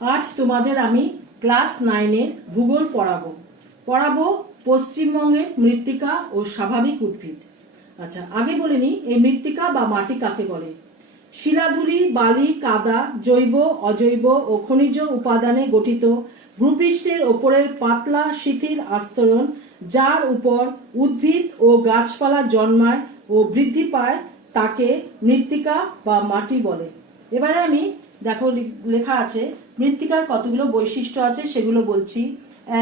আজ তোমাদের আমি ক্লাস 9-এর ভূগোল পড়াবো পশ্চিমবঙ্গের মৃত্তিকা ও স্বাভাবিক উদ্ভিদ। আচ্ছা, আগে বলে নি এই মৃত্তিকা বা মাটি কাকে বলে। শিলাধুলি, বালি, কাদা, জৈব, অজৈব ও খনিজ উপাদানে গঠিত ভূপৃষ্ঠের ওপরের পাতলা শিথিল আস্তরণ, যার উপর উদ্ভিদ ও গাছপালা জন্মায় ও বৃদ্ধি পায়, তাকে মৃত্তিকা বা মাটি বলে। এবারে আমি দেখো লেখা আছে মৃত্তিকার কতগুলো বৈশিষ্ট্য আছে সেগুলো বলছি।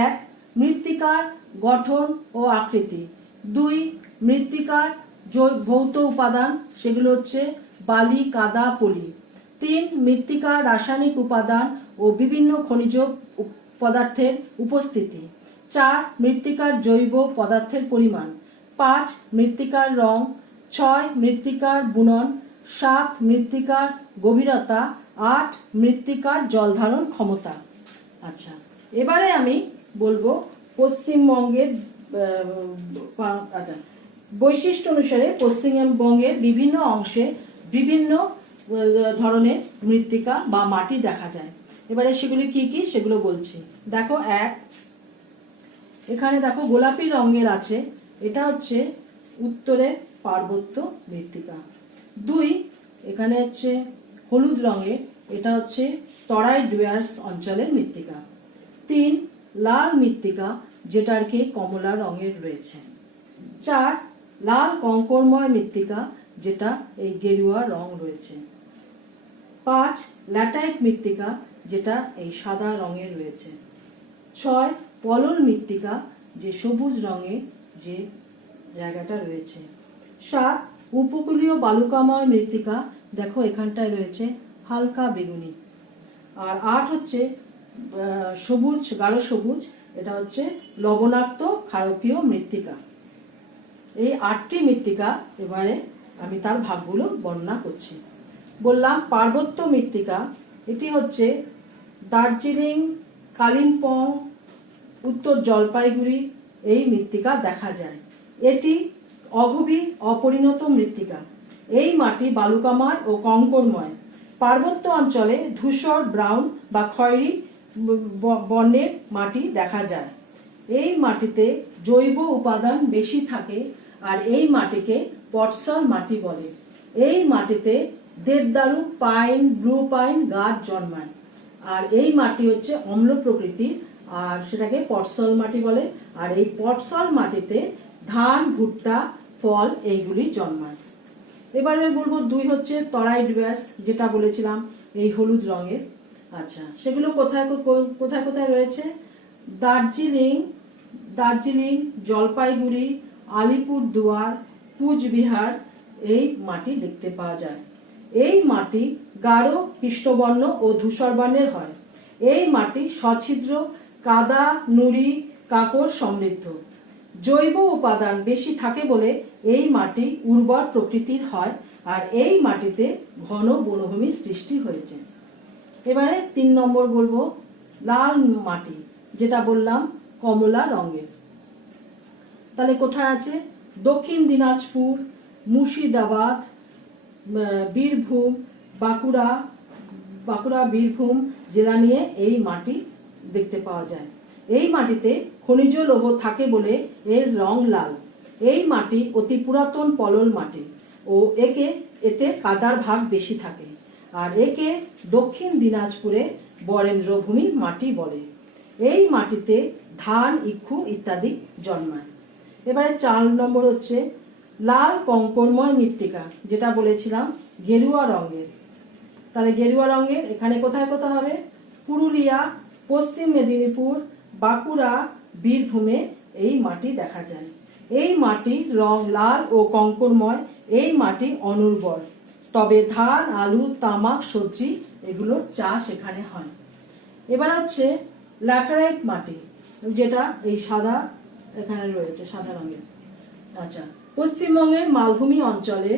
1. মৃত্তিকার গঠন ও আকৃতি। 2. মৃত্তিকার ভৌত উপাদান, সেগুলো হচ্ছে বালি, কাদা, পলি। 3. মৃত্তিকার রাসায়নিক উপাদান ও বিভিন্ন খনিজ পদার্থের উপস্থিতি। 4. মৃত্তিকার জৈব পদার্থের পরিমাণ। 5. মৃত্তিকার রং। 6. মৃত্তিকার বুনন। 7. মৃত্তিকার গভীরতা। 8. মৃত্তিকার জল ধারণ ক্ষমতা। আচ্ছা, এবারে আমি বলবো পশ্চিমবঙ্গের বৈশিষ্ট্য অনুসারে পশ্চিমবঙ্গের বিভিন্ন অংশে বিভিন্ন ধরনের মৃত্তিকা বা মাটি দেখা যায়। এবারে সেগুলি কি কি সেগুলো বলছি। দেখো, 1. এখানে দেখো গোলাপি রঙের আছে, এটা হচ্ছে উত্তরের পার্বত্য মৃত্তিকা। 2. এখানে হচ্ছে হলুদ রঙের, এটা হচ্ছে তরাই ডুয়ার্স অঞ্চলের মৃত্তিকা। 3. লাল মৃত্তিকা, যেটার কি কমলা রঙের রয়েছে। 4. লাল কঙ্করময় মৃত্তিকা, যেটা এই গেরুয়া রং রয়েছে। 5. ল্যাটাইট মৃত্তিকা, যেটা এই সাদা রঙের রয়েছে। 6. পলল মৃত্তিকা, যে সবুজ রঙের যে জায়গাটা রয়েছে। 7. উপকূলীয় বালুকাময় মৃত্তিকা, দেখো এখানটায় রয়েছে হালকা বেগুনি। আর 8 হচ্ছে সবুজ, গাঢ় সবুজ, এটা হচ্ছে লবণাক্ত ক্ষারকীয় মৃত্তিকা। এই 8টি মৃত্তিকা এবারে আমি তার ভাগগুলো বর্ণনা করছি। বললাম পার্বত্য মৃত্তিকা, এটি হচ্ছে দার্জিলিং, কালিম্পং, উত্তর জলপাইগুড়ি, এই মৃত্তিকা দেখা যায়। এটি অগভীর অপরিণত মৃত্তিকা। এই মাটি বালুকাময় ও কঙ্করময়। পার্বত্য অঞ্চলে ধূসর, ব্রাউন বা খয়েরি বর্ণের মাটি দেখা যায়। এই মাটিতে জৈব উপাদান বেশি থাকে আর এই মাটিকে পটসল মাটি বলে। এই মাটিতে দেবদারু, পাইন, ব্লু পাইন গাছ জন্মায়। আর এই মাটি হচ্ছে অম্ল প্রকৃতির, আর সেটাকে পটসল মাটি বলে। আর এই পটসল মাটিতে ধান, ভুট্টা, ফল এইগুলি জন্মায়। এবারে বলবো 2 হচ্ছে তরাই ডুয়ার্স, যেটা বলেছিলাম এই হলুদ রঙের। আচ্ছা, সেগুলো কোথায় কোথায় রয়েছে? দার্জিলিং, জলপাইগুড়ি, আলিপুরদুয়ার, কুচবিহার, এই মাটি দেখতে পাওয়া যায়। এই মাটি গাঢ় কৃষ্ণবর্ণ ও ধূসর বর্ণের হয়। এই মাটি সছিদ্র, কাদা, নুড়ি, কাঁকর সমৃদ্ধ। জৈব উপাদান বেশি থাকে বলে এই মাটি উর্বর প্রকৃতির হয়, আর এই মাটিতে ঘন বনভূমি সৃষ্টি হয়েছে। এবারে 3 নম্বর বলবো লাল মাটি, যেটা বললাম কমলা রঙের। তাহলে কোথায় আছে? দক্ষিণ দিনাজপুর, মুর্শিদাবাদ, বীরভূম, বাঁকুড়া বীরভূম জেলা নিয়ে এই মাটি দেখতে পাওয়া যায়। এই মাটিতে খনিজ লৌহ থাকে বলে এর রং লাল। এই মাটি অতি পুরাতন পলল মাটি ও এতে কাদার ভাগ বেশি থাকে, আর একে দক্ষিণ দিনাজপুরে বরেন্দ্রভূমি মাটি বলে। এই মাটিতে ধান, ইক্ষু ইত্যাদি জন্মায়। এবারে 4 নম্বর হচ্ছে লাল কঙ্করময় মৃত্তিকা, যেটা বলেছিলাম গেরুয়া রঙের। তাহলে গেরুয়া রঙের এখানে কোথায় হবে? পুরুলিয়া, পশ্চিম মেদিনীপুর, বাঁকুড়া, বীরভূমে এই মাটি দেখা যায়। এই মাটির রং লাল ও কঙ্করময়। এই মাটি অনুর্বর, তবে ধান, আলু, তামাক, সবজি এগুলোর চাষ এখানে হয়। এবার হচ্ছে ল্যাটেরাইট মাটি, যেটা এই সাদা এখানে রয়েছে, সাদা রঙের। আচ্ছা, পশ্চিমবঙ্গের মালভূমি অঞ্চলে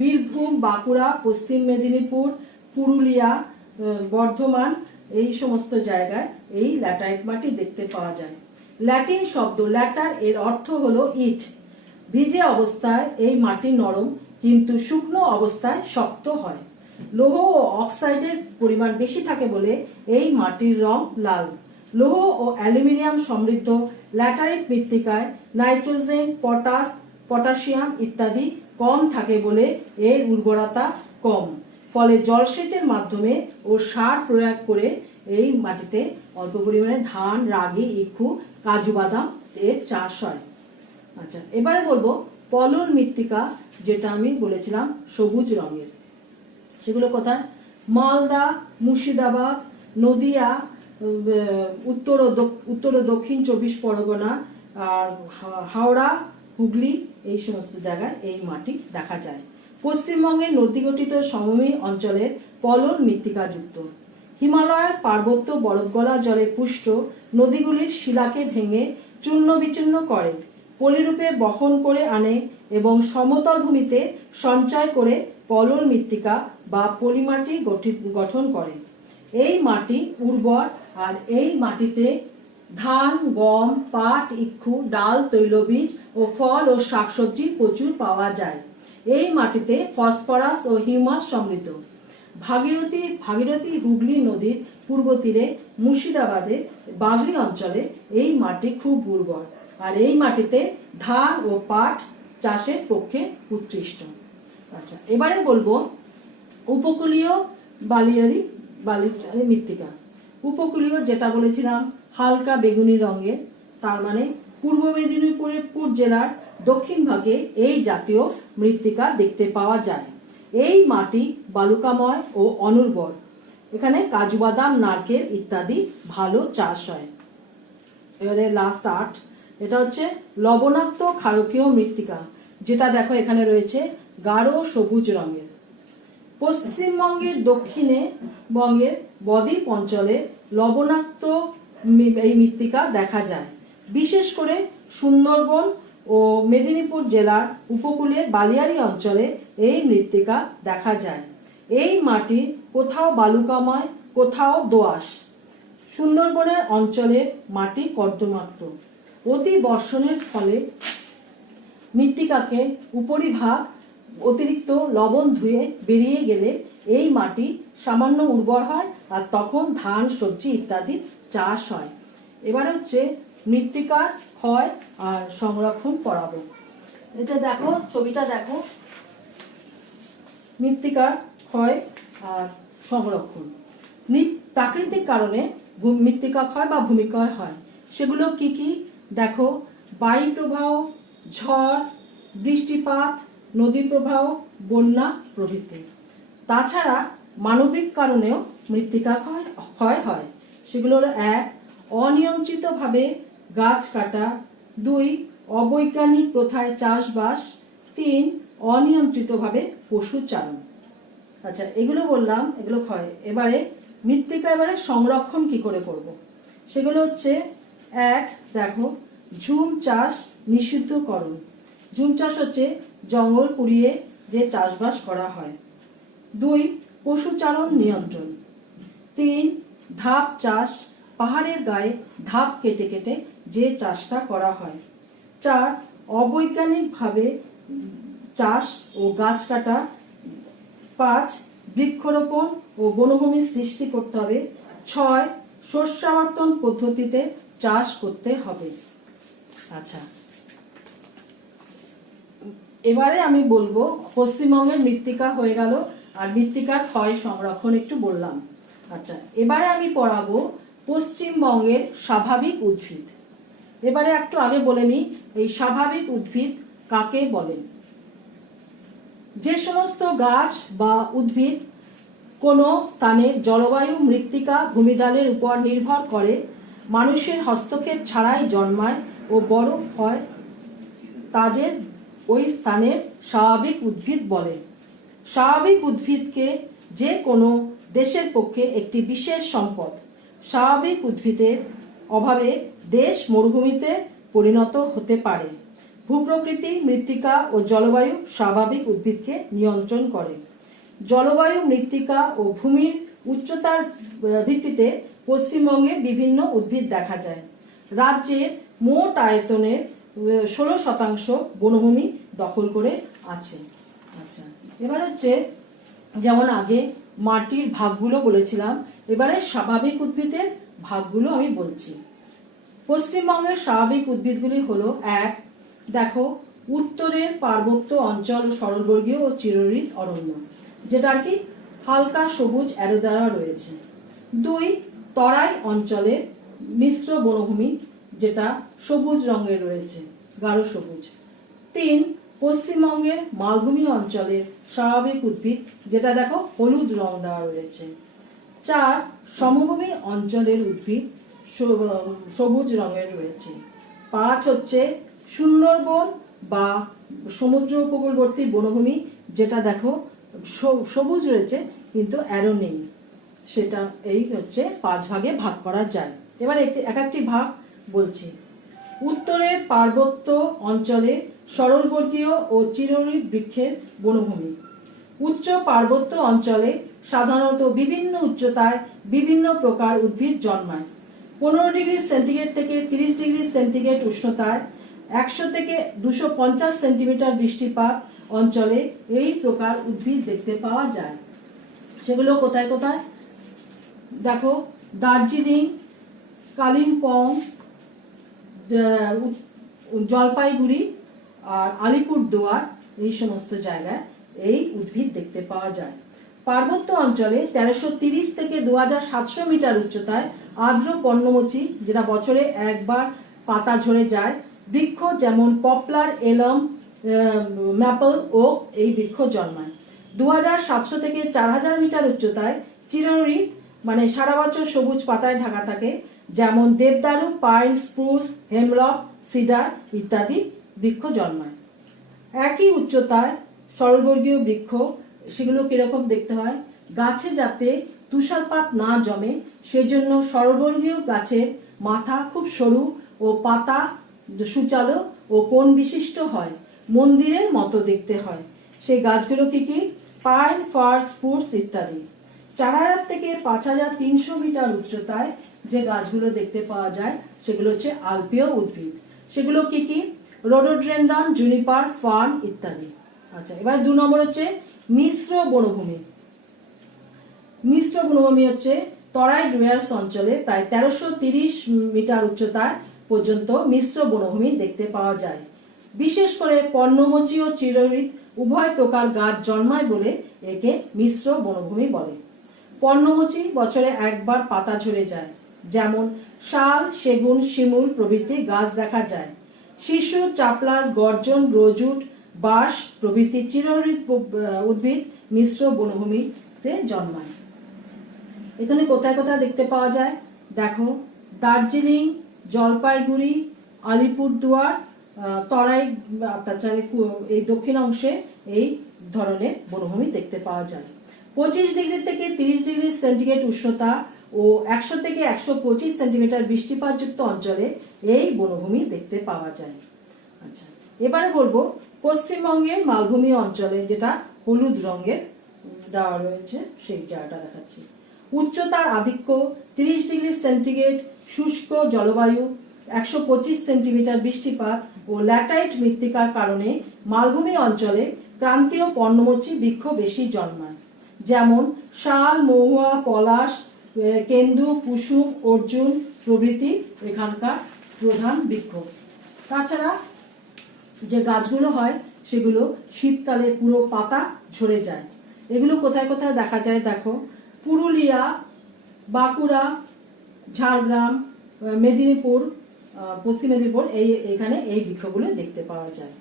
বীরভূম, বাঁকুড়া, পশ্চিম মেদিনীপুর, পুরুলিয়া, বর্ধমান, এই সমস্ত জায়গায় এই ল্যাটারাইট মাটি দেখতে পাওয়া যায়। ল্যাটিন শব্দ ল্যাটার, এর অর্থ হলো ইট। ভিজে অবস্থায় এই মাটি নরম, কিন্তু শুকনো অবস্থায় শক্ত হয়। লৌহ ও অক্সাইডের পরিমাণ বেশি থাকে বলে এই মাটির রং লাল। লৌহ ও অ্যালুমিনিয়াম সমৃদ্ধ ল্যাটারাইট মৃত্তিকায় নাইট্রোজেন, পটাশ, পটাশিয়াম ইত্যাদি কম থাকে বলে এর উর্বরতা কম। ফলে জলসেচের মাধ্যমে ও সার প্রয়োগ করে এই মাটিতে অল্প পরিমাণে ধান, রাগি, ইক্ষু, কাজু বাদাম এর চাষ হয়। আচ্ছা, এবারে বলবো পলল মৃত্তিকা, যেটা আমি বলেছিলাম সবুজ রঙের। সেগুলো কোথায়? মালদা, মুর্শিদাবাদ, নদিয়া, উত্তর ও দক্ষিণ 24 পরগনা, আর হাওড়া, হুগলি, এই সমস্ত জায়গায় এই মাটি দেখা যায়। পশ্চিমবঙ্গের নদীগঠিত সমভূমি অঞ্চলের পলল মৃত্তিকাযুক্ত। হিমালয়ের পার্বত্য বরফগলা জলে পুষ্ট নদীগুলির শিলাকে ভেঙে চূর্ণ বিচূর্ণ করে, পলিরূপে বহন করে আনে এবং সমতল ভূমিতে সঞ্চয় করে পলল মৃত্তিকা বা পলিমাটি গঠন করে। এই মাটি উর্বর, আর এই মাটিতে ধান, গম, পাট, ইক্ষু, ডাল, তৈলবীজ ও ফল ও শাকসবজি প্রচুর পাওয়া যায়। এই মাটিতে ফসফরাস ও হিউমাস সমৃদ্ধ। ভাগীরথী হুগলি নদীর পূর্ব তীরে মুর্শিদাবাদে বাগড়ি অঞ্চলে এই মাটি খুব উর্বর, আর এই মাটিতে ধান ও পাট চাষের পক্ষে উৎকৃষ্ট। আচ্ছা, এবারে বলবো উপকূলীয় বালিয়ারি মৃত্তিকা। উপকূলীয় যেটা বলেছিলাম হালকা বেগুনি রঙের, তার মানে পূর্ব মেদিনীপুর জেলার দক্ষিণ ভাগে এই জাতীয় মৃত্তিকা দেখতে পাওয়া যায়। এই মাটি বালুকাময় ও অনুর্বর। এখানে কাজু বাদাম, নারকেল ইত্যাদি ভালো চাষ হয়। এবারে লাস্ট 8, এটা হচ্ছে লবণাক্ত ক্ষারকীয় মৃত্তিকা, যেটা দেখো এখানে রয়েছে গাঢ় সবুজ রঙের। পশ্চিমবঙ্গের দক্ষিণে বঙ্গের বদ্বীপ অঞ্চলে লবণাক্ত এই মৃত্তিকা দেখা যায়। বিশেষ করে সুন্দরবন ও মেদিনীপুর জেলার উপকূলে বালিয়াড়ি অঞ্চলে এই মৃত্তিকা দেখা যায়। এই মাটি কোথাও বালুকাময়, কোথাও দোআঁশ। সুন্দরবনের অঞ্চলে মাটি কর্দমাক্ত। অতি বর্ষণের ফলে মৃত্তিকাকে উপরিভাগ অতিরিক্ত লবণ ধুয়ে বেরিয়ে গেলে এই মাটি সামান্য উর্বর হয়, আর তখন ধান, সবজি ইত্যাদি চাষ হয়। এবারে হচ্ছে মৃত্তিকার ক্ষয় আর সংরক্ষণ করাবো। এটা দেখো, ছবিটা দেখো, মৃত্তিকার ক্ষয় আর সংরক্ষণ। প্রাকৃতিক কারণে মৃত্তিকা ক্ষয় বা ভূমিক্ষয় হয়। সেগুলো কি কি দেখো: বায়ু প্রবাহ, ঝড়, বৃষ্টিপাত, নদী প্রবাহ, বন্যা প্রভৃতি। তাছাড়া মানবিক কারণেও মৃত্তিকা ক্ষয় হয়। সেগুলো হলো: 1. অনিয়ন্ত্রিতভাবে গাছ কাটা, 2. অবৈজ্ঞানিক প্রথায় চাষবাস, 3. অনিয়ন্ত্রিতভাবে পশু চারণ। আচ্ছা, এগুলো বললাম, এগুলো ক্ষয়। এবারে মৃত্তিকা সংরক্ষণ কি করে করব? সেগুলো হচ্ছে: 1. দেখো, ঝুম চাষ নিষিদ্ধকরণ। ঝুম চাষ হচ্ছে জঙ্গল পুড়িয়ে যে চাষবাস করা হয়। 2. পশুচারণ নিয়ন্ত্রণ। 3. ধাপ চাষ, পাহাড়ের গায়ে ধাপ কেটে কেটে যে চাষটা করা হয়। 4. অবৈজ্ঞানিকভাবে চাষ ও গাছ কাটা। 5. বৃক্ষরোপণ ও বনভূমি সৃষ্টি করতে হবে। 6. শস্যাবর্তন পদ্ধতিতে চাষ করতে হবে। আচ্ছা, এবারে আমি বলবো পশ্চিমবঙ্গের মৃত্তিকা হয়ে গেল, আর মৃত্তিকার ক্ষয় সংরক্ষণ একটু বললাম। আচ্ছা, এবারে আমি পড়াবো পশ্চিমবঙ্গের স্বাভাবিক উদ্ভিদ। এবারে একটু আগে বলে নিই, এই স্বাভাবিক উদ্ভিদ কাকে বলে। যে সমস্ত গাছ বা উদ্ভিদ কোনো স্থানের জলবায়ু, মৃত্তিকা, ভূমিঢালের উপর নির্ভর করে, মানুষের হস্তক্ষেপ ছাড়াই জন্মায় ও বড় হয়, তাদের ওই স্থানের স্বাভাবিক উদ্ভিদ বলে। স্বাভাবিক উদ্ভিদকে যে কোনো দেশের পক্ষে একটি বিশেষ সম্পদ। স্বাভাবিক উদ্ভিদের অভাবে দেশ মরুভূমিতে পরিণত হতে পারে। ভূপ্রকৃতি, মৃত্তিকা ও জলবায়ু স্বাভাবিক উদ্ভিদকে নিয়ন্ত্রণ করে। জলবায়ু, মৃত্তিকা ও ভূমির উচ্চতার ভিত্তিতে পশ্চিমবঙ্গে বিভিন্ন উদ্ভিদ দেখা যায়। রাজ্যের মোট আয়তনের 16% বনভূমি দখল করে আছে। আচ্ছা, এবার হচ্ছে যেমন আগে মাটির ভাগগুলো বলেছিলাম, এবারে স্বাভাবিক উদ্ভিদের ভাগগুলো আমি বলছি। পশ্চিমবঙ্গের স্বাভাবিক উদ্ভিদগুলি হলো, এক, দেখো, উত্তরের পার্বত্য অঞ্চল ও সরলবর্গীয় ও চিরহরিৎ অরণ্য, যেটা আর কি হালকা সবুজ অ্যারোদ্যারা রয়েছে। দুই, তরাই অঞ্চলের মিশ্র বনভূমি, যেটা সবুজ রঙের রয়েছে, গাঢ় সবুজ। তিন, পশ্চিমবঙ্গের মালভূমি অঞ্চলের স্বাভাবিক উদ্ভিদ, যেটা দেখো হলুদ রং দেওয়া রয়েছে। চার, সমভূমি অঞ্চলের উদ্ভিদ সবুজ রঙের রয়েছে। পাঁচ হচ্ছে সুন্দরবন বা সমুদ্র উপকূলবর্তী বনভূমি, যেটা দেখো সবুজ রয়েছে কিন্তু অ্যারো নেই, সেটা এই হচ্ছে 5 ভাগে ভাগ করা যায়। এবার এক একটি ভাগ বলছি। উত্তরের পার্বত্য অঞ্চলে সরলবর্গীয় ও চিরহরিৎ বৃক্ষের বনভূমি। উচ্চ পার্বত্য অঞ্চলে সাধারণত বিভিন্ন উচ্চতায় বিভিন্ন প্রকার উদ্ভিদ জন্মায়। 15 ডিগ্রি সেন্টিগ্রেড থেকে 30 ডিগ্রি সেন্টিগ্রেড উষ্ণতায় 100 থেকে 250 সেন্টিমিটার বৃষ্টিপাত অঞ্চলে এই প্রকার উদ্ভিদ দেখতে পাওয়া যায়। সেগুলো কোথায় কোথায় দেখো, দার্জিলিং, কালিম্পং, জলপাইগুড়ি আর আলিপুরদুয়ার, এই সমস্ত জায়গায় এই উদ্ভিদ দেখতে পাওয়া যায়। পার্বত্য অঞ্চলে 1330 থেকে 2700 মিটার উচ্চতায় আর্দ্র পর্ণমোচী, যেটা বছরে একবার পাতা ঝরে যায়, বৃক্ষ যেমন পপলার, এলম, ম্যাপল, ওক, এই বৃক্ষ জন্মায়। 2700 থেকে 4000 মিটার উচ্চতায় চিরহরিৎ, মানে সারা বছর সবুজ পাতায় ঢাকা থাকে, যেমন দেবদারু, পাইন, স্প্রুস, হেমলক, সিডার ইত্যাদি বৃক্ষ জন্মায়। একই উচ্চতায় সরলবর্গীয় বৃক্ষ, সেগুলো কিরকম দেখতে হয়, গাছে যাতে তুষারপাত না জমে সেজন্য সরলবর্গীয় গাছের মাথা খুব সরু ও পাতা সুচালো ও কোণ বিশিষ্ট হয়, মন্দিরের মতো দেখতে হয়। সেই গাছগুলো কি কি, পাইন, ফার, স্প্রুস ইত্যাদি। 4000 থেকে 5300 মিটার উচ্চতায় যে গাছগুলো দেখতে পাওয়া যায় সেগুলো হচ্ছে আলপীয় উদ্ভিদ। সেগুলো কি কি, রোডোডেনড্রন, জুনিপার, ফার্ন ইত্যাদি। আচ্ছা, এবার 2 নম্বর হচ্ছে মিশ্র বনভূমি। মিশ্র বনভূমি হচ্ছে তরাই ডুয়ার্স অঞ্চলে প্রায় 1330 মিটার উচ্চতায় পর্যন্ত মিশ্র বনভূমি দেখতে পাওয়া যায়। বিশেষ করে পর্ণমোচী ও চিরহরিৎ উভয় প্রকার গাছ জন্মায় বলে একে মিশ্র বনভূমি বলে। পর্ণমোচী বছরে একবার পাতা ঝরে যায়, যেমন শাল, সেগুন, শিমুল প্রভৃতি গাছ দেখা যায়। শিশু, চাপলাস, গর্জন, রজুট, বাঁশ প্রভৃতি চিরহরিৎ উদ্ভিদ মিশ্র বনভূমিতে জন্মায়। এখানে কোথায় কোথায় দেখতে পাওয়া যায় দেখো, দার্জিলিং, জলপাইগুড়ি, আলিপুরদুয়ার, তরাই, তাছাড়া এই দক্ষিণ অংশে এই ধরনের বনভূমি দেখতে পাওয়া যায়। 25 ডিগ্রি থেকে 30 ডিগ্রি সেন্টিগ্রেড উষ্ণতা ও 100 থেকে 125 সেন্টিমিটার বৃষ্টিপাতযুক্ত অঞ্চলে এই বনভূমি দেখতে পাওয়া যায়। আচ্ছা, এবারে বলবো পশ্চিমবঙ্গের মালভূমি অঞ্চলে, যেটা হলুদ রঙের দেওয়া রয়েছে, সেই জায়গাটা দেখাচ্ছি। উচ্চতার আধিক্য, 30 ডিগ্রি সেন্টিগ্রেড শুষ্ক জলবায়ু, 125 সেন্টিমিটার বৃষ্টিপাত ও ল্যাটাইট মৃত্তিকার কারণে মালভূমি অঞ্চলে ক্রান্তীয় পর্ণমোচী বৃক্ষ বেশি জন্মায়, যেমন শাল, মহুয়া, পলাশ, কেন্দু, কুসুম, অর্জুন প্রভৃতি এখানকার প্রধান বৃক্ষ। তাছাড়া যে গাছগুলো হয় সেগুলো শীতকালে পুরো পাতা ঝরে যায়। এগুলো কোথায় কোথায় দেখা যায় দেখো, পুরুলিয়া, বাঁকুড়া, ঝাড়গ্রাম, মেদিনীপুর, পশ্চিম মেদিনীপুর, এখানে এই বৃক্ষগুলো দেখতে পাওয়া যায়।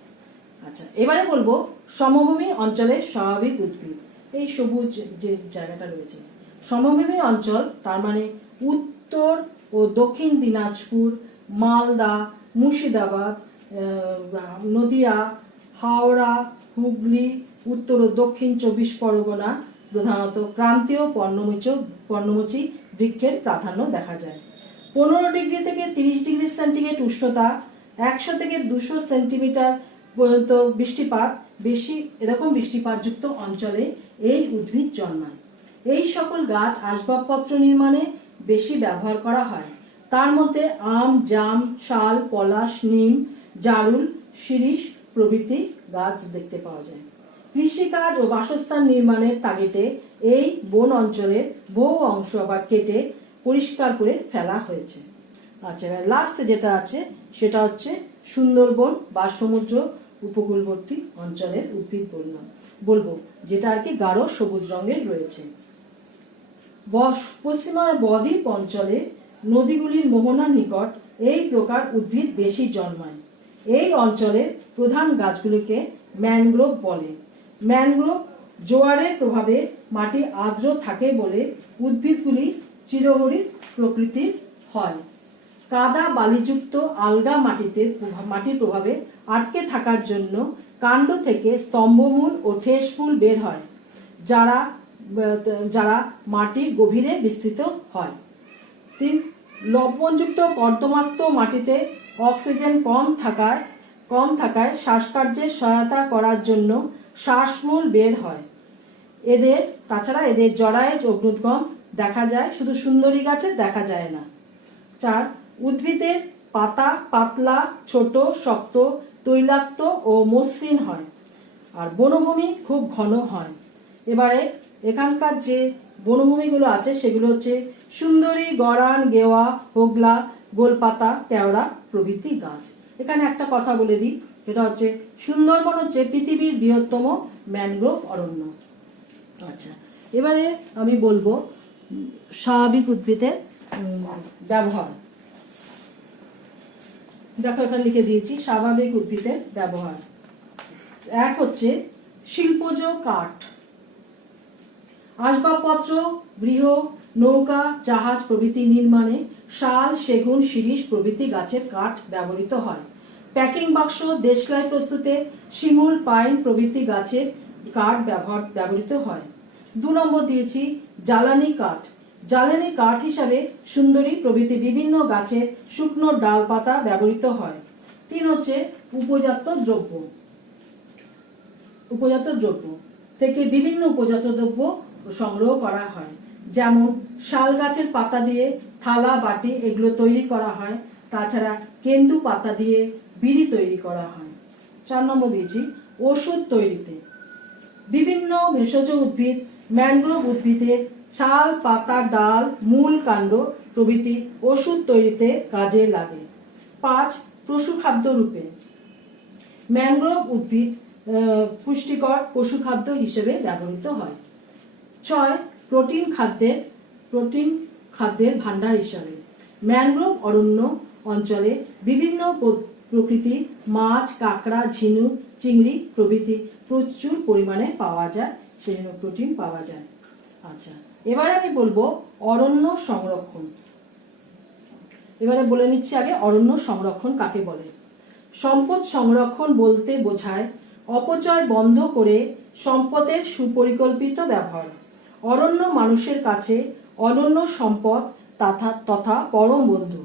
আচ্ছা, এবারে বলবো সমভূমি অঞ্চলের স্বাভাবিক উদ্ভিদ। এই সবুজ যে জায়গাটা রয়েছে সমভূমি অঞ্চল, তার মানে উত্তর ও দক্ষিণ দিনাজপুর, মালদা, মুর্শিদাবাদ, নদিয়া, হাওড়া, হুগলি, উত্তর ও দক্ষিণ 24 পরগনা প্রধানত ক্রান্তীয় পর্ণমোচী বৃক্ষের প্রাধান্য দেখা যায়। 15 ডিগ্রি থেকে 30 ডিগ্রি সেন্টিগ্রেড উষ্ণতা, 100 থেকে 200 সেন্টিমিটার পর্যন্ত বৃষ্টিপাত, বেশি এরকম বৃষ্টিপাতযুক্ত অঞ্চলে এই উদ্ভিদ জন্মায়। এই সকল গাছ আসবাবপত্র নির্মাণে বেশি ব্যবহার করা হয়। তার মধ্যে আম, জাম, শাল, পলাশ, নিম, জারুল, শিরীষ প্রভৃতি গাছ দেখতে পাওয়া যায়। কৃষিকাজ ও বাসস্থান নির্মাণের তাগিদে এই বন অঞ্চলের বহু অংশ আবার কেটে পরিষ্কার করে ফেলা হয়েছে। আচ্ছা, লাস্ট যেটা আছে সেটা হচ্ছে সুন্দরবন বা সমুদ্র উপকূলবর্তী অঞ্চলের উদ্ভিদ বলবো, যেটা আর কি গাঢ় সবুজ রঙের রয়েছে। পশ্চিমবঙ্গের বদ্বীপ অঞ্চলে নদীগুলির মোহনার নিকট এই প্রকার উদ্ভিদ বেশি জন্মায়। এই অঞ্চলের প্রধান গাছগুলিকে ম্যানগ্রোভ বলে। ম্যানগ্রোভ জোয়ারের প্রভাবে মাটি আর্দ্র থাকে বলে উদ্ভিদগুলি চিরহরিৎ প্রকৃতির হয়। কাদা বালিযুক্ত আলগা মাটির প্রভাবে আটকে থাকার জন্য কাণ্ড থেকে স্তম্ভমূল ও ঠেস ফুল বের হয়, যারা মাটির গভীরে বিস্তৃত হয়। 3. লবণযুক্ত কর্দমাক্ত মাটিতে অক্সিজেন কম থাকায় শ্বাসকার্যে সহায়তা করার জন্য শ্বাসমূল বের হয়। তাছাড়া এদের জরায়ুজ অগ্নুদ্গম দেখা যায়, শুধু সুন্দরী গাছে দেখা যায় না। 4. উদ্ভিদের পাতা পাতলা, ছোট, শক্ত, তৈলাক্ত ও মসৃণ হয়, আর বনভূমি খুব ঘন হয়। এবারে এখানকার যে বনভূমিগুলো আছে সেগুলো হচ্ছে সুন্দরী, গরান, গেওয়া, হোগলা, গোলপাতা, কেওড়া প্রভৃতি গাছ। এখানে একটা কথা বলে দিই, সেটা হচ্ছে সুন্দরবন হচ্ছে পৃথিবীর বৃহত্তম ম্যানগ্রোভ অরণ্য। আচ্ছা, এবারে আমি বলবো স্বাভাবিক উদ্ভিদের ব্যবহার। দেখো এখানে লিখে দিয়েছি স্বাভাবিক উদ্ভিদের ব্যবহার। 1 হচ্ছে শিল্পজ কাঠ, আসবাবপত্র, গৃহ, নৌকা, জাহাজ প্রভৃতি নির্মাণে শাল, সেগুন, শিরীষ প্রভৃতি গাছের কাঠ ব্যবহৃত হয়। প্যাকিং বাক্স, দেশলাই প্রস্তুতে শিমুল, পাইন প্রভৃতি গাছের কাঠ ব্যবহৃত হয়। 2 নম্বর দিয়েছি জ্বালানি কাঠ। জ্বালানি কাঠ হিসাবে সুন্দরী প্রভৃতি বিভিন্ন গাছের শুকনো ডাল পাতা ব্যবহৃত হয়। 3 হচ্ছে উপজাত দ্রব্য থেকে বিভিন্ন উপজাত দ্রব্য সংগ্রহ করা হয়, যেমন শাল গাছের পাতা দিয়ে থালা, বাটি এগুলো তৈরি করা হয়। তাছাড়া কেন্দু পাতা দিয়ে বিড়ি তৈরি করা হয়। 4 নম্বর দিয়েছি ওষুধ তৈরিতে বিভিন্ন ভেষজ উদ্ভিদ, ম্যানগ্রোভ উদ্ভিদের ছাল, পাতা, ডাল, মূল, কাণ্ড প্রভৃতি ওষুধ তৈরিতে কাজে লাগে। 5 পশুখাদ্য রূপে ম্যানগ্রোভ উদ্ভিদ পুষ্টিকর পশুখাদ্য হিসেবে ব্যবহৃত হয়। 6 প্রোটিন খাদ্যের ভাণ্ডার হিসাবে ম্যানগ্রোভ অরণ্য অঞ্চলে বিভিন্ন প্রকৃতির মাছ, কাঁকড়া, ঝিনুক, চিংড়ি প্রভৃতি প্রচুর পরিমাণে পাওয়া যায়, সেজন্য প্রোটিন পাওয়া যায়। আচ্ছা, এবারে আমি বলবো অরণ্য সংরক্ষণ। এবারে বলে নিচ্ছি আগে অরণ্য সংরক্ষণ কাকে বলে। সম্পদ সংরক্ষণ বলতে বোঝায় অপচয় বন্ধ করে সম্পদের সুপরিকল্পিত ব্যবহার। অরণ্য মানুষের কাছে অনন্য সম্পদ তথা পরম বন্ধু।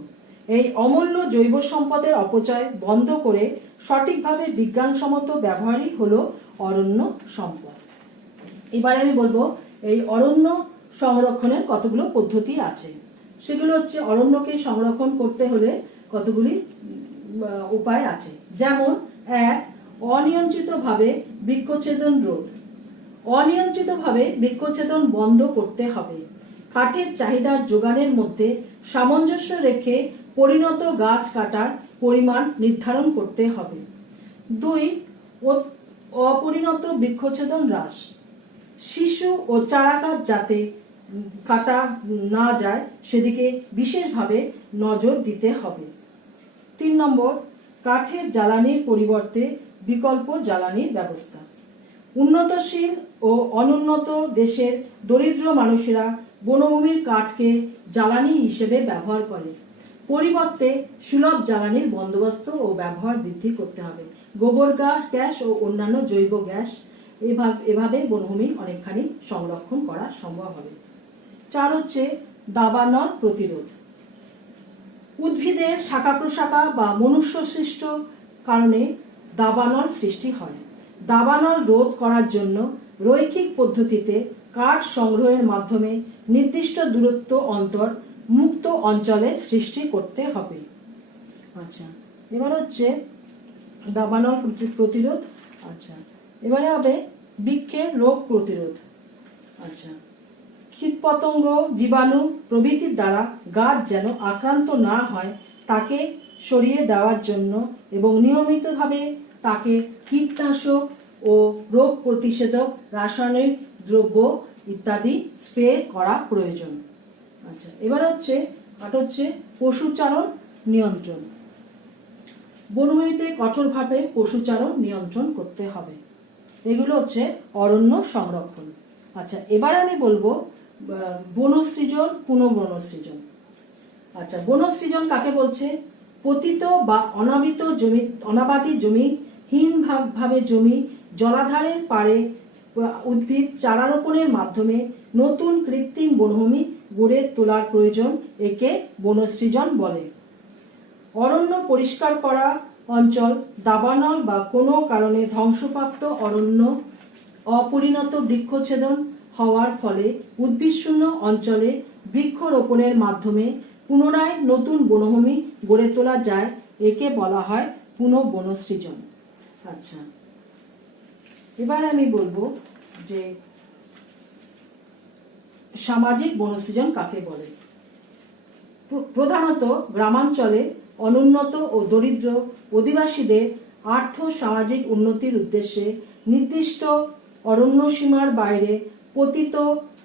এই অমূল্য জৈব সম্পদের অপচয় বন্ধ করে সঠিকভাবে বিজ্ঞানসম্মত ব্যবহারই হলো অরণ্য সম্পদ। এবারে আমি বলবো এই অরণ্য সংরক্ষণের কতগুলো পদ্ধতি আছে। সেগুলো হচ্ছে অরণ্যকে সংরক্ষণ করতে হলে কতগুলি উপায় আছে, যেমন 1 অনিয়ন্ত্রিতভাবে বৃক্ষচ্ছেদন রোধ। অনিয়ন্ত্রিতভাবে বৃক্ষচ্ছেদন বন্ধ করতে হবে। কাঠের চাহিদার যোগানের মধ্যে সামঞ্জস্য রেখে পরিণত গাছ কাটার পরিমাণ নির্ধারণ করতে হবে। 2 অপরিণত বৃক্ষচ্ছেদন হ্রাস। শিশু ও চারা গাছ যাতে কাটা না যায় সেদিকে বিশেষভাবে নজর দিতে হবে। 3 নম্বর কাঠের জ্বালানির পরিবর্তে বিকল্প জ্বালানির ব্যবস্থা। উন্নতশীল ও অনুন্নত দেশের দরিদ্র মানুষেরা বনভূমির কাঠকে জ্বালানি হিসেবে ব্যবহার করে। পরিবর্তে সুলভ জ্বালানির বন্দোবস্ত ও ব্যবহার বৃদ্ধি করতে হবে। গোবর গ্যাস ও অন্যান্য জৈব গ্যাস, এভাবে বনভূমি অনেকখানি সংরক্ষণ করা সম্ভব হবে। 4 হচ্ছে দাবানল প্রতিরোধ। উদ্ভিদের শাখা প্রশাখা বা মনুষ্য সৃষ্ট কারণে দাবানল সৃষ্টি হয়। দাবানল রোধ করার জন্য রৈখিক পদ্ধতিতে কাঠ সংগ্রহের মাধ্যমে নির্দিষ্ট দূরত্ব অন্তর মুক্ত অঞ্চলে সৃষ্টি করতে হবে। আচ্ছা, এবার হচ্ছে দাবানল প্রতিরোধ। আচ্ছা, এবারে হবে বৃক্ষের রোগ প্রতিরোধ। আচ্ছা, কীটপতঙ্গ, জীবাণু প্রভৃতির দ্বারা গাছ যেন আক্রান্ত না হয় তাকে সরিয়ে দেওয়ার জন্য এবং নিয়মিতভাবে তাকে কীটনাশক ও রোগ প্রতিষেধক রাসায়নিক দ্রব্য ইত্যাদি স্প্রে করা প্রয়োজন। আচ্ছা, এবার হচ্ছে পশুচারণ নিয়ন্ত্রণ। বনভূমিতে কঠোরভাবে পশুচারণ নিয়ন্ত্রণ করতে হবে। এগুলো হচ্ছে অরণ্য সংরক্ষণ। আচ্ছা, এবার আমি বলবো বনসৃজন, পুনঃবনসৃজন। আচ্ছা, বনসৃজন কাকে বলছে? পতিত বা অনাবাদি জমি, হীনভাবে জমি, জলাধারের পাড়ে উদ্ভিদ চারা রোপণের মাধ্যমে নতুন কৃত্রিম বনভূমি গড়ে তোলার প্রয়োজন, একে বনসৃজন বলে। অরণ্য পরিষ্কার করা অঞ্চল, দাবানল বা কোনো কারণে ধ্বংসপ্রাপ্ত অরণ্য, অপরিণত বৃক্ষচ্ছেদন হওয়ার ফলে উদ্ভিদশূন্য অঞ্চলে বৃক্ষরোপণের মাধ্যমে পুনরায় নতুন বনভূমি গড়ে তোলা যায়, একে বলা হয় পুনঃবনসৃজন। আচ্ছা, এবারে আমি বলবো যে সামাজিক বনসৃজন কাকে বলে। প্রধানত গ্রামাঞ্চলে অনুন্নত ও দরিদ্র অধিবাসীদের আর্থ সামাজিক উন্নতির উদ্দেশ্যে নির্দিষ্ট অরণ্য সীমার বাইরে পতিত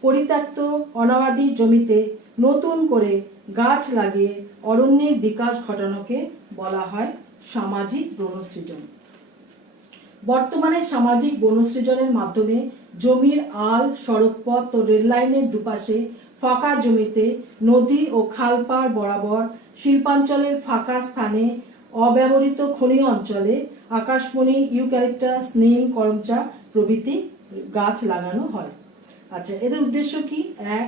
পরিত্যক্ত অনাবাদি জমিতে নতুন করে গাছ লাগিয়ে অরণ্যের বিকাশ ঘটানোকে বলা হয় সামাজিক বনসৃজন। বর্তমানে সামাজিক বনসৃজনের মাধ্যমে জমির আল, সড়কপথ ও রেল লাইনের দুপাশে ফাঁকা জমিতে, নদী ও খালপাড় বরাবর, শিল্পাঞ্চলের ফাঁকা স্থানে, অব্যবহৃত খনি অঞ্চলে আকাশমণি, ইউক্যালিপটাস, নিম, করমচা প্রভৃতি গাছ লাগানো হয়। আচ্ছা, এদের উদ্দেশ্য কি? এক,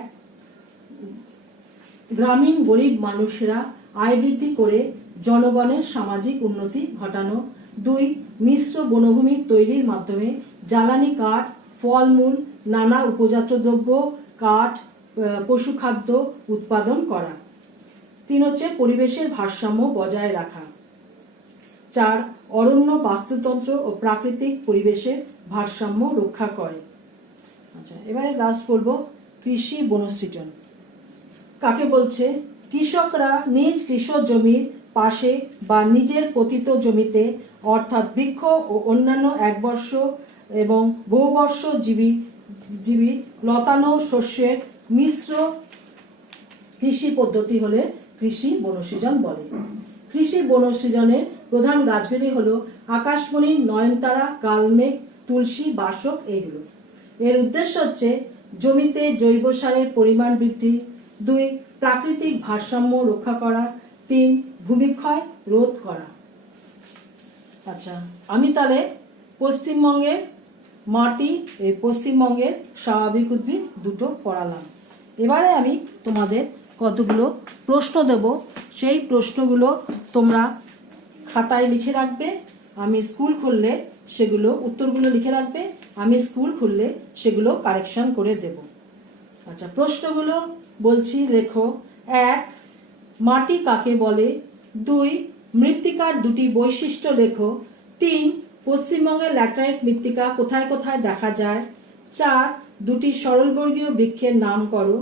গ্রামীণ গরিব মানুষেরা আয় বৃদ্ধি করে জনগণের সামাজিক উন্নতি ঘটানো। দুই, মিশ্র বনভূমি তৈরির মাধ্যমে জ্বালানি কাঠ, ফলমূল, নানা উপজাত দ্রব্য, কাঠ, পশুখাদ্য উৎপাদন করা। তিন হচ্ছে পরিবেশের ভারসাম্য বজায় রাখা। চার, অরণ্য বাস্তুতন্ত্র ও প্রাকৃতিক পরিবেশের ভারসাম্য রক্ষা করে। আচ্ছা, এবারে লাস্ট বলবো কৃষি বনসৃজন কাকে বলছে। কৃষকরা নিজ কৃষক জমির পাশে বা নিজের পতিত জমিতে অর্থাৎ বৃক্ষ ও অন্যান্য একবর্ষ এবং বহুবর্ষ জীবী লতানো শস্যের মিশ্র কৃষি পদ্ধতি হলে কৃষি বনসৃজন বলে। কৃষি বনসৃজনের প্রধান গাছগুলি হলো আকাশমণি, নয়নতারা, কালমেঘ, তুলসী, বাসক এগুলো। এর উদ্দেশ্য হচ্ছে জমিতে জৈব সারের পরিমাণ বৃদ্ধি। দুই, প্রাকৃতিক ভারসাম্য রক্ষা করা। তিন, ভূমিক্ষয় রোধ করা। আচ্ছা, আমি তাহলে পশ্চিমবঙ্গের মাটি, এই পশ্চিমবঙ্গের স্বাভাবিক উদ্ভিদ দুটো পড়ালাম। এবারে আমি তোমাদের কতগুলো প্রশ্ন দেব, সেই প্রশ্নগুলো তোমরা খাতায় লিখে রাখবে। আমি স্কুল খুললে সেগুলো উত্তরগুলো লিখে রাখবে, আমি স্কুল খুললে সেগুলো কারেকশন করে দেব। আচ্ছা, প্রশ্নগুলো বলছি, লেখো। এক, মাটি কাকে বলে? দুই, মৃত্তিকার দুটি বৈশিষ্ট্য লেখো। তিন, পশ্চিমবঙ্গের ল্যাটেরাইট মৃত্তিকা কোথায় কোথায় দেখা যায়? চার, দুটি সরলবর্গীয় বৃক্ষের নাম করো।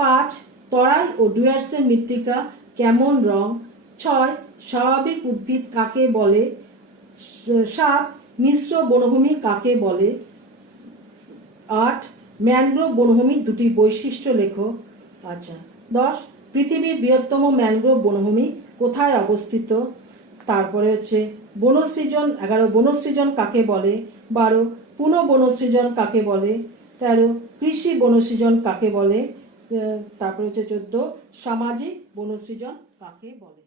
পাঁচ, তরাই ও ডুয়ার্সের মৃত্তিকা কেমন রং? ছয়, স্বাভাবিক উদ্ভিদ কাকে বলে? সাত, মিশ্র বনভূমি কাকে বলে? আট, ম্যানগ্রোভ বনভূমির দুটি বৈশিষ্ট্য লেখো। আচ্ছা, 10, পৃথিবীর বৃহত্তম ম্যানগ্রোভ বনভূমি কোথায় অবস্থিত? তারপরে হচ্ছে বনসৃজন। 11, বনসৃজন কাকে বলে? 12, পুনঃবনসৃজন কাকে বলে? 13, কৃষি বনসৃজন কাকে বলে? তারপরে হচ্ছে 14, সামাজিক বনসৃজন কাকে বলে?